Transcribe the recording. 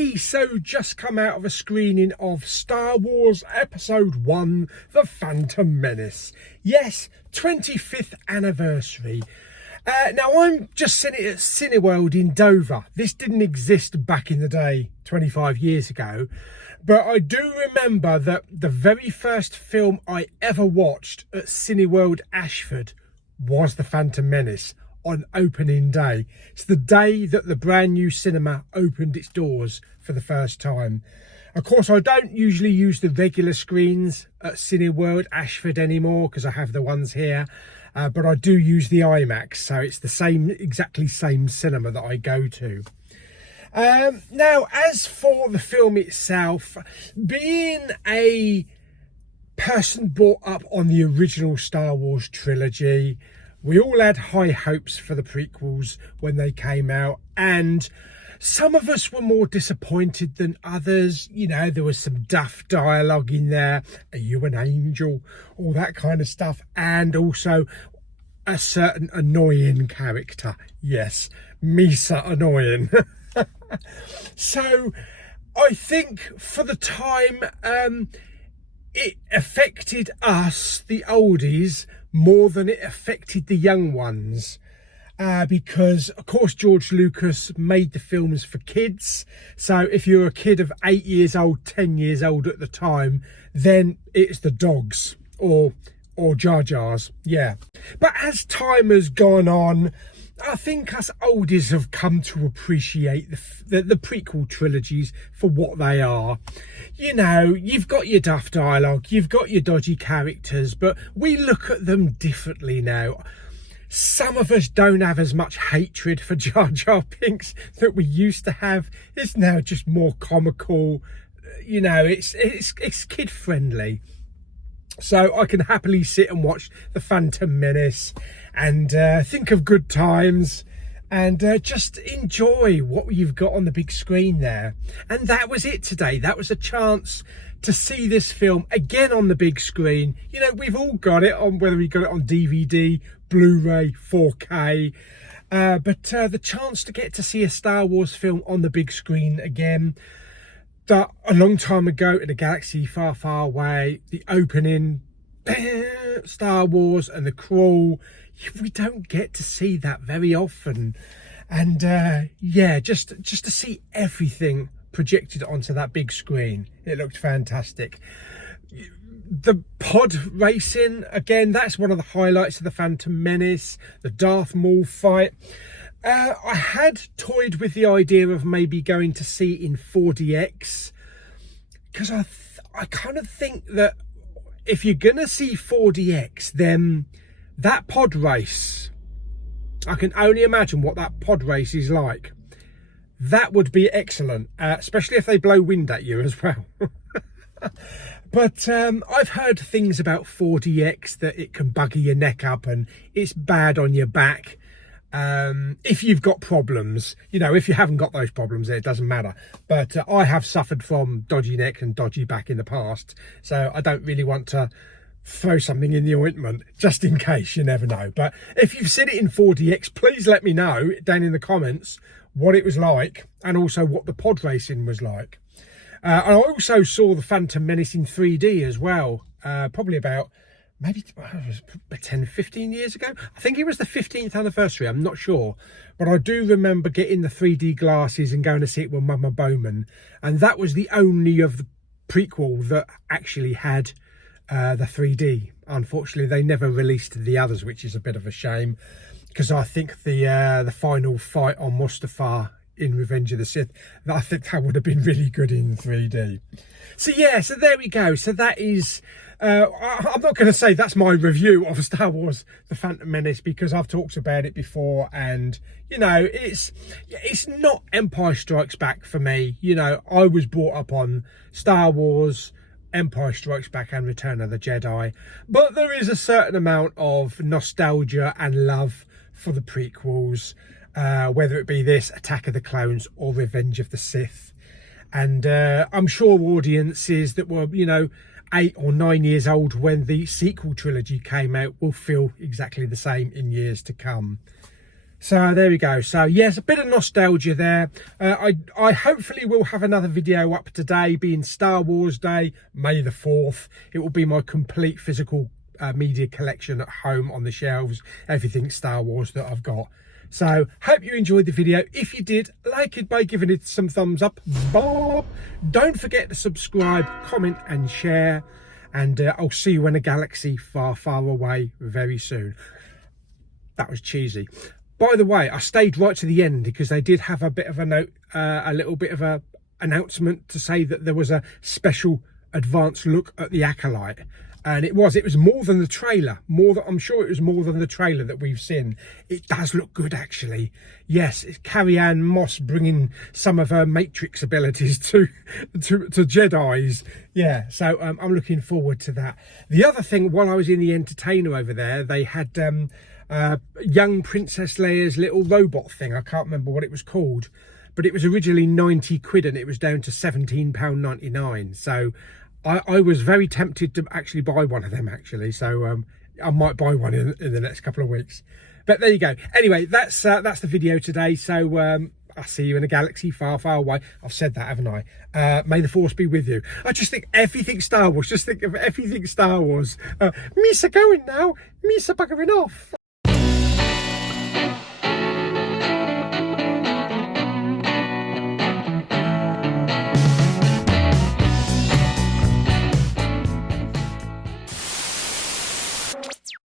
Okay, so just come out of a screening of Star Wars Episode 1, The Phantom Menace. Yes, 25th anniversary. Now, I'm just sitting at Cineworld in Dover. This didn't exist back in the day, 25 years ago. But I do remember that the very first film I ever watched at Cineworld Ashford was The Phantom Menace on opening day. It's the day that the brand new cinema opened its doors for the first time. Of course, I don't usually use the regular screens at Cineworld Ashford anymore because I have the ones here. But I do use the IMAX, so it's the exactly same cinema that I go to. Now, as for the film itself, being a person brought up on the original Star Wars trilogy, we all had high hopes for the prequels when they came out, and some of us were more disappointed than others. You know, there was some daft dialogue in there, "Are you an angel?" all that kind of stuff, and also a certain annoying character. Yes, Misa annoying. So I think for the time it affected us, the oldies, more than it affected the young ones, because of course George Lucas made the films for kids. So if you're a kid of 8 years old, 10 years old at the time, then it's the dogs or Jar Jars, yeah. But as time has gone on, I think us oldies have come to appreciate the prequel trilogies for what they are. You know, you've got your daft dialogue, you've got your dodgy characters, but we look at them differently now. Some of us don't have as much hatred for Jar Jar Binks that we used to have. It's now just more comical. You know, it's kid friendly. So I can happily sit and watch The Phantom Menace and think of good times and just enjoy what you've got on the big screen there. And that was it today. That was a chance to see this film again on the big screen. You know, we've all got it on, whether we got it on DVD, Blu-ray, 4K. But the chance to get to see a Star Wars film on the big screen again, that a long time ago in a galaxy far, far away, the opening, Star Wars and the crawl, we don't get to see that very often. And yeah, just to see everything projected onto that big screen, it looked fantastic. The pod racing, again, that's one of the highlights of The Phantom Menace, the Darth Maul fight. I had toyed with the idea of maybe going to see it in 4DX, because I kind of think that if you're going to see 4DX, then that pod race, I can only imagine what that pod race is like. That would be excellent, especially if they blow wind at you as well. But I've heard things about 4DX, that it can bugger your neck up and it's bad on your back. If you've got problems, you know, if you haven't got those problems, it doesn't matter. But I have suffered from dodgy neck and dodgy back in the past, so I don't really want to throw something in the ointment, just in case, you never know. But if you've seen it in 4DX, please let me know down in the comments what it was like, and also what the pod racing was like. And I also saw The Phantom Menace in 3D as well, probably about maybe 10, 15 years ago. I think it was the 15th anniversary, I'm not sure. But I do remember getting the 3D glasses and going to see it with Mama Bowman. And that was the only of the prequel that actually had the 3D. Unfortunately, they never released the others, which is a bit of a shame. Because I think the final fight on Mustafar in Revenge of the Sith, I think that would have been really good in 3D. So yeah, so there we go. So that is, I'm not going to say that's my review of Star Wars The Phantom Menace, because I've talked about it before, and you know, it's not Empire Strikes Back for me. You know, I was brought up on Star Wars, Empire Strikes Back and Return of the Jedi, but there is a certain amount of nostalgia and love for the prequels, whether it be this, Attack of the Clones, or Revenge of the Sith. And I'm sure audiences that were, you know, 8 or 9 years old when the sequel trilogy came out will feel exactly the same in years to come. So there we go. So yes, a bit of nostalgia there. I hopefully will have another video up today, being Star Wars Day, May the 4th. It will be my complete physical media collection at home on the shelves, everything Star Wars that I've got. So hope you enjoyed the video. If you did, like it by giving it some thumbs up. Don't forget to subscribe, comment and share, and I'll see you in a galaxy far, far away very soon. That was cheesy. By the way, I stayed right to the end because they did have a bit of a note, a little bit of a announcement to say that there was a special advanced look at the Acolyte. And it was more than the trailer. I'm sure it was more than the trailer that we've seen. It does look good, actually. Yes, it's Carrie-Anne Moss bringing some of her Matrix abilities to Jedis. Yeah, so I'm looking forward to that. The other thing, while I was in the entertainer over there, they had young Princess Leia's little robot thing. I can't remember what it was called, but it was originally 90 quid and it was down to £17.99. So I was very tempted to actually buy one of them, actually. So I might buy one in the next couple of weeks. But there you go. Anyway, that's the video today. So I'll see you in a galaxy far, far away. I've said that, haven't I? May the force be with you. I just think everything Star Wars. Just think of everything Star Wars. Misa going now. Misa buggering off.